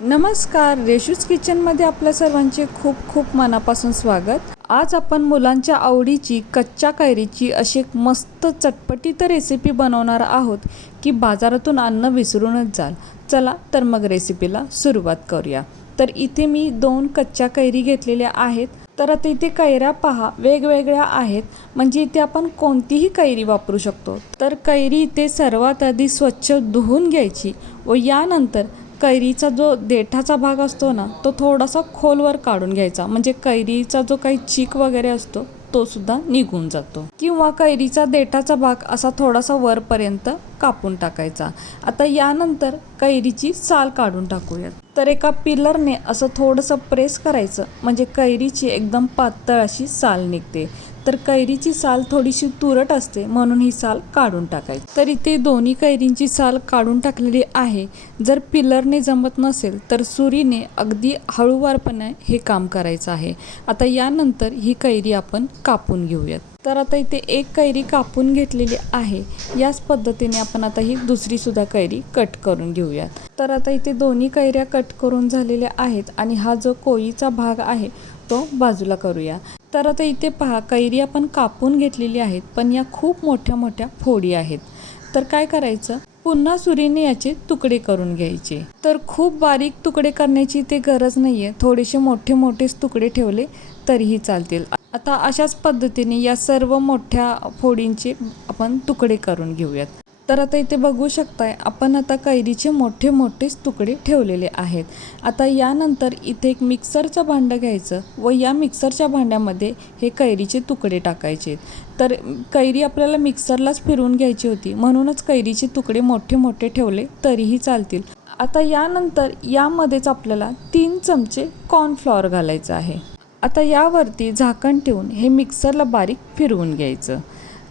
नमस्कार, रेशूज किचनमध्ये आपल्या सर्वांचे खूप खूप मनापासून स्वागत। आज आपण मुलांच्या आवडीची कच्च्या कैरीची अशी एक मस्त चटपटीत रेसिपी बनवणार आहोत की बाजारातून आणणं विसरूनच जाल। चला तर मग रेसिपीला सुरुवात करूया। तर इथे मी 2 कच्च्या कैरी घेतलेल्या आहेत। तर आता इथे कैऱ्या पहा वेगवेगळ्या आहेत, म्हणजे इथे आपण कोणतीही कैरी वापरू शकतो। तर कैरी इथे सर्वात आधी स्वच्छ धुवून घ्यायची व यानंतर कैरीचा जो देठाचा भाग असतो ना, तो थोडासा खोलवर काढून घ्यायचा, म्हणजे कैरीचा जो काही चीक वगैरे असतो तो सुद्धा निघून जातो। किंवा कैरीचा देठाचा भाग असा थोडासा वरपर्यंत कापून टाकायचा। आता यानंतर कैरीची साल काढून टाकूयात। तर एका पिलरने असं थोडंसं प्रेस करायचं, म्हणजे कैरीची एकदम पातळ अशी साल निघते। तर कैरीची साल थोडीशी तुरट असते म्हणून ही साल काढून टाकायची। तर इथे दोन्ही कैरींची साल काढून टाकलेली आहे। जर पिलरने जमत नसेल तर सुरीने अगदी हळूवारपणे हे काम करायचं आहे। आता यानंतर ही कैरी आपण कापून घेऊयात। तर आता इथे एक कैरी कापून घेतलेली आहे। याच पद्धतीने आपण आता ही दुसरी सुद्धा कैरी कट करून घेऊयात। तर आता इथे दोन्ही कैऱ्या कट करून झालेल्या आहेत आणि हा जो कोळीचा भाग आहे तो बाजूला करूया। तर आता इथे पहा, कैरी आपण कापून घेतलेली आहेत, पण या खूप मोठ्या मोठ्या फोडी आहेत। तर काय करायचं, पुन्हा सुरीने याचे तुकडे करून घ्यायचे। तर खूप बारीक तुकडे करण्याची ते गरज नाहीये, थोडेसे मोठे मोठेच तुकडे ठेवले तरीही चालतील। आता अशाच पद्धतीने या सर्व मोठ्या फोडींचे आपण तुकडे करून घेऊयात। तर आता इथे बघू शकताय, आपण आता कैरीचे मोठे मोठेच तुकडे ठेवलेले आहेत। आता यानंतर इथे एक मिक्सरचं भांडं घ्यायचं व या मिक्सरच्या भांड्यामध्ये हे कैरीचे तुकडे टाकायचे। तर कैरी आपल्याला मिक्सरलाच फिरवून घ्यायची होती, म्हणूनच कैरीचे तुकडे मोठे मोठे ठेवले तरीही चालतील। आता यानंतर यामध्येच आपल्याला 3 चमचे कॉर्नफ्लॉवर घालायचं आहे। आता यावरती झाकण ठेवून हे मिक्सरला बारीक फिरवून घ्यायचं।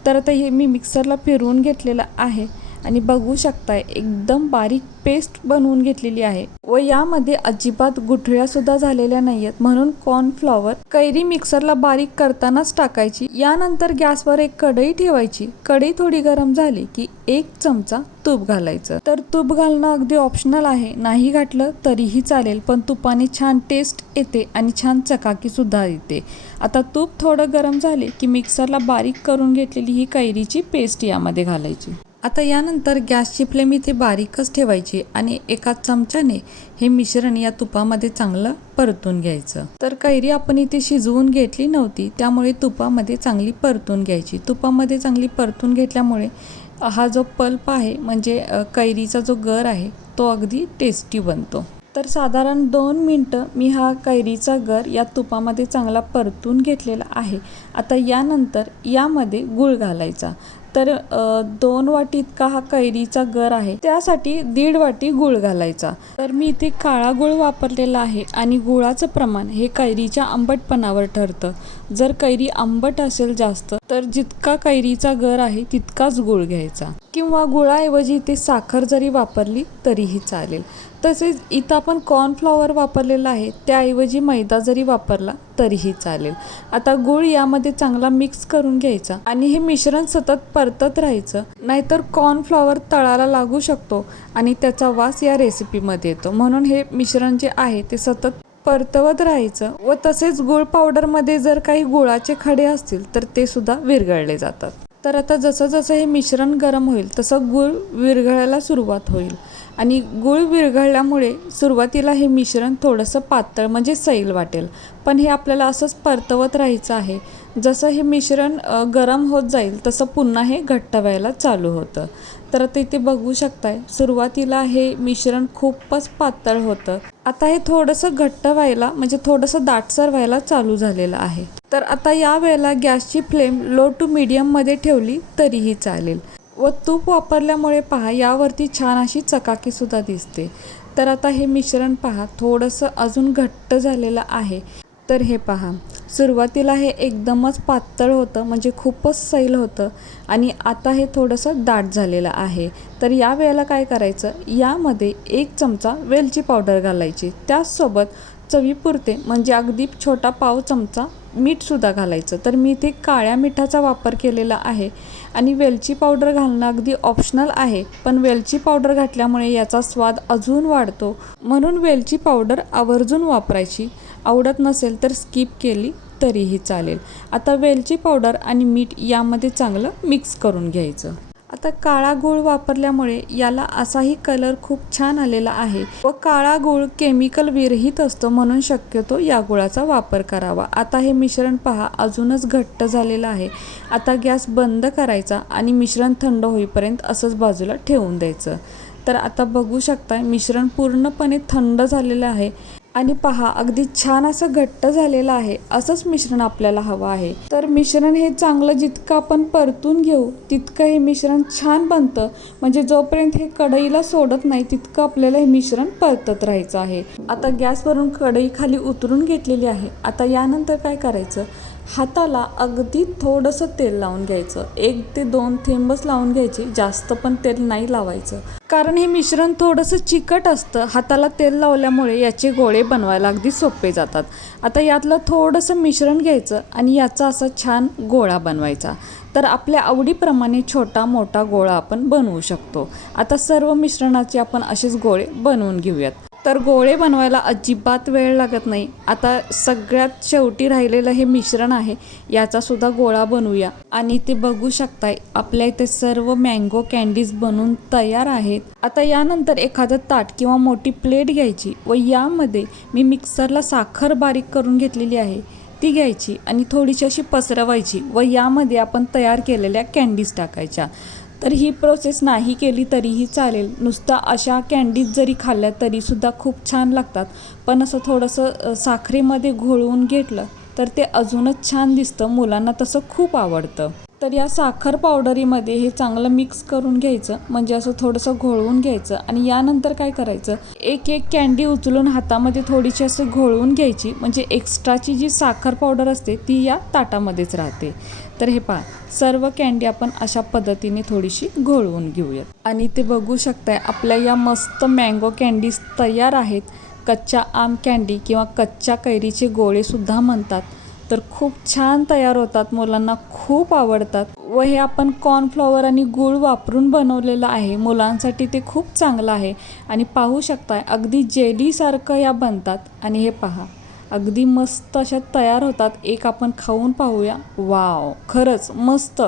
तर आता हे मी मिक्सरला फिरवून घेतलेलं आहे आणि बघू शकताय एकदम बारीक पेस्ट बनवून घेतलेली आहे व यामध्ये अजिबात गुठळ्या सुद्धा झालेल्या नाहीयेत, म्हणून कॉर्नफ्लॉवर कैरी मिक्सरला बारीक करतानाच टाकायची। यानंतर गॅसवर एक कढई ठेवायची। कढई थोडी गरम झाली की 1 चमचा तूप घालायचं। तर तूप घालणं अगदी ऑप्शनल आहे, नाही घातलं तरीही चालेल, पण तुपाने छान टेस्ट येते आणि छान चकाकी सुद्धा येते। आता तूप थोडं गरम झाले की मिक्सरला बारीक करून घेतलेली ही कैरीची पेस्ट यामध्ये घालायची। आता यानंतर गॅसची फ्लेम इथे बारीकच ठेवायची आणि एका चमच्याने हे मिश्रण या तुपामध्ये चांगलं परतून घ्यायचं। तर कैरी आपण इथे शिजवून घेतली नव्हती, त्यामुळे तुपामध्ये चांगली परतून घ्यायची। तुपामध्ये चांगली परतून घेतल्यामुळे हा जो पल्प आहे, म्हणजे कैरीचा जो गर आहे तो अगदी टेस्टी बनतो। तर साधारण 2 मिनटं मी हा कैरीचा गर या तुपामध्ये चांगला परतून घेतलेला आहे। आता यानंतर यामध्ये गूळ घालायचा। तर 2 वाटी इतका हा कैरीचा गर आहे, त्यासाठी 1.5 वाटी गूळ घालायचा। तर मी इथे काळा गूळ वापरलेला आहे आणि गुळाचं प्रमाण हे कैरीच्या आंबटपणावर ठरतं। जर कैरी आंबट असेल जास्त तर जितका कैरीचा गर आहे तितकाच गूळ घ्यायचा, किंवा गुळाऐवजी इथे साखर जरी वापरली तरीही चालेल। तसेच इथं आपण कॉर्नफ्लॉवर वापरलेला आहे, त्याऐवजी मैदा जरी वापरला तरीही चालेल। आता गूळ यामध्ये चांगला मिक्स करून घ्यायचा आणि हे मिश्रण सतत परतत राहायचं, नाहीतर कॉर्नफ्लॉवर तळाला लागू शकतो आणि त्याचा वास या रेसिपीमध्ये येतो। म्हणून हे मिश्रण जे आहे ते सतत परतवत राहायचं व तसेच गूळ पावडरमध्ये जर काही गुळाचे खडे असतील तर ते सुद्धा विरघळले जातात। तर आता जसं जसं हे मिश्रण गरम होईल तसं गूळ विरघळायला सुरुवात होईल आणि गूळ विरघळल्यामुळे सुरुवातीला हे मिश्रण थोडंसं पातळ म्हणजे सैल वाटेल, पण हे आपल्याला असंच परतवत राहायचं आहे। जसं हे मिश्रण गरम होत जाईल तसं पुन्हा हे घट्ट व्हायला चालू होतं। तर आता इथे बघू शकताय, सुरुवातीला हे मिश्रण खूपच पातळ होतं, आता हे थोडंसं घट्ट व्हायला म्हणजे थोडंसं दाटसर व्हायला चालू झालेलं आहे। तर आता या वेळेला गॅसची फ्लेम लो टू मीडियममध्ये ठेवली तरीही चालेल व तूप वापरल्यामुळे पहा यावरती छान अशी चकाकी सुद्धा दिसते। तर आता हे मिश्रण पहा थोडंसं अजून घट्ट झालेलं आहे। तर हे पहा, सुरुवातीला हे एकदमच पातळ होतं, म्हणजे खूपच सैल होतं आणि आता हे थोडंसं दाट झालेलं आहे। तर या वेळेला काय करायचं, यामध्ये 1 चमचा वेलची पावडर घालायची, त्याचसोबत चवीपुरते म्हणजे अगदी छोटा पाव चमचा मीठसुद्धा घालायचं. तर मी इथे काळ्या मिठाचा वापर केलेला आहे आणि वेलची पावडर घालणं अगदी ऑप्शनल आहे, पण वेलची पावडर घातल्यामुळे याचा स्वाद अजून वाढतो, म्हणून वेलची पावडर आवर्जून वापरायची. आवडत नसेल तर स्किप केली तरीही चालेल. आता वेलची पावडर आणि मीठ यामध्ये चांगलं मिक्स करून घ्यायचं. आता काळा गूळ वापरल्यामुळे याला असाही कलर खूप छान आलेला आहे व काळा गूळ केमिकल विरहित असतो, म्हणून शक्यतो या गुळाचा वापर करावा. आता हे मिश्रण पहा अजूनच घट्ट झालेलं आहे. आता गॅस बंद करायचा आणि मिश्रण थंड होईपर्यंत असंच बाजूला ठेवून द्यायचं. तर आता बघू शकता मिश्रण पूर्णपणे थंड झालेलं आहे आणि पहा अगदी छान असं घट्ट झालेलं आहे. असंच मिश्रण आपल्याला हवं आहे. तर मिश्रण हे चांगलं जितकं आपण परतून घेऊ तितकं हे मिश्रण छान बनतं. म्हणजे जोपर्यंत हे कढईला सोडत नाही तितकं आपल्याला हे मिश्रण परतत राहायचं आहे. आता गॅसवरून कढई खाली उतरून घेतलेली आहे. आता यानंतर काय करायचं, हाताला अगदी थोडंसं तेल लावून घ्यायचं. 1 ते 2 थेंबच लावून घ्यायचे, जास्त पण तेल नाही लावायचं, कारण हे मिश्रण थोडंसं चिकट असतं. हाताला तेल लावल्यामुळे याचे गोळे बनवायला अगदी सोपे जातात. आता यातलं थोडंसं मिश्रण घ्यायचं आणि याचा असा छान गोळा बनवायचा. तर आपल्या आवडीप्रमाणे छोटा मोठा गोळा आपण बनवू शकतो. आता सर्व मिश्रणाचे आपण असेच गोळे बनवून घेऊयात. तर गोळे बनवायला अजिबात वेळ लागत नाही. आता सगळ्यात शेवटी राहिलेलं हे मिश्रण आहे, याचा सुद्धा गोळा बनवूया. आणि ते बघू शकताय आपल्या इथे सर्व मँगो कँडीज बनवून तयार आहेत. आता यानंतर एखादं ताट किंवा मोठी प्लेट घ्यायची व यामध्ये मी मिक्सरला साखर बारीक करून घेतलेली आहे ती घ्यायची आणि थोडीशी अशी पसरवायची व यामध्ये आपण तयार केलेल्या कँडीज टाकायच्या. तर ही प्रोसेस नाही केली तरीही चालेल. नुसता अशा कँडीज जरी खाल्ल्या तरीसुद्धा खूप छान लागतात, पण असं थोडंसं साखरेमध्ये घोळवून घेतलं तर ते अजूनच छान दिसतं. मुलांना तसं खूप आवडतं. तर या साखर पावडरीमध्ये हे चांगलं मिक्स करून घ्यायचं, म्हणजे असं थोडंसं घोळवून घ्यायचं. आणि यानंतर काय करायचं, एक कँडी उचलून हातामध्ये थोडीशी असं घोळवून घ्यायची, म्हणजे एक्स्ट्राची जी साखर पावडर असते ती या ताटामध्येच राहते. तर हे पहा सर्व कँडी आपण अशा पद्धतीने थोडीशी घोळवून घेऊयात. आणि ते बघू शकताय आपल्या या मस्त मँगो कँडीज तयार आहेत. कच्च्या आम कँडी किंवा कच्च्या कैरीचे गोळेसुद्धा म्हणतात. तर खूप छान तयार होतात, मुलांना खूप आवडतात व हे आपण कॉर्नफ्लॉवर आणि गूळ वापरून बनवलेलं आहे. मुलांसाठी ते खूप चांगलं आहे. आणि पाहू शकताय अगदी जेलीसारखं या बनतात. आणि हे पहा अगदी मस्त अशा तयार होतात. एक आपण खाऊन पाहूया. वाव, खरंच मस्त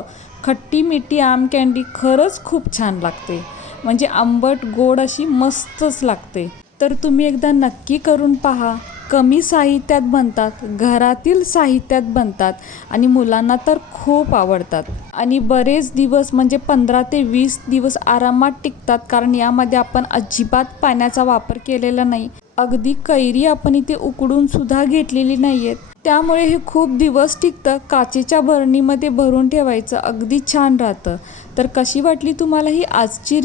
खट्टी मिठी आम कँडी खरंच खूप छान लागते. म्हणजे आंबट गोड अशी मस्तच लागते. तर तुम्ही एकदा नक्की करून पहा. कमी साहित्यात बनतात, घरातील साहित्यात बनतात आणि मुलांना तर खूप आवडतात. आणि बरेच दिवस म्हणजे 15 ते 20 दिवस आरामात टिकतात, कारण यामध्ये आपण अजिबात पाण्याचा वापर केलेला नाही. अगदी कैरी आपण इथे उकडून सुद्धा घेतलेली नाही आहेत, त्यामुळे हे खूप दिवस टिकतं. काचेच्या बरणीमध्ये भरून ठेवायचं, अगदी छान राहतं. तर कशी वाटली तुम्हाला ही आजची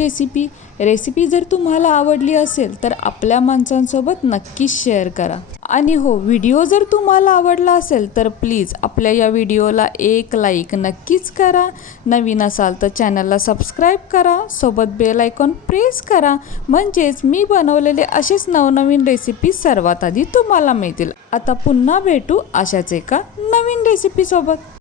रेसिपी जर तुम्हाला आवडली असेल तर आपल्या माणसांसोबत नक्कीच शेअर करा. आणि हो, व्हिडिओ जर तुम्हाला आवडला असेल तर प्लीज आपल्या या व्हिडिओला एक लाईक नक्कीच करा. नवीन असाल तर चॅनलला सबस्क्राईब करा, सोबत बेल आयकॉन प्रेस करा, म्हणजेच मी बनवलेले असेच नवनवीन रेसिपी सर्वात आधी तुम्हाला मिळतील. आता पुन्हा भेटू अशाच एका नवीन रेसिपीसोबत.